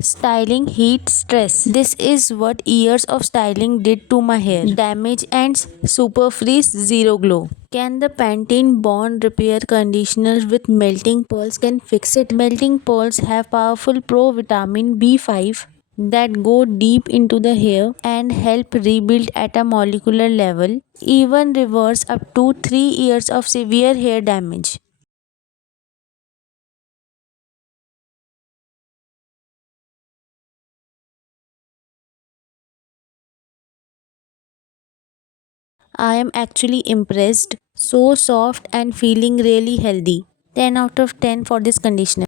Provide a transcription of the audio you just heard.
Styling heat stress. This is what years of styling did to my hair. Damage ends, super freeze, zero glow. Can the Pantene Bond Repair Conditioner with melting pearls can fix it? Melting pearls have powerful pro-vitamin B5 that go deep into the hair and help rebuild at a molecular level, even reverse up to 3 years of severe hair damage. I am actually impressed. So soft and feeling really healthy. 10 out of 10 for this conditioner.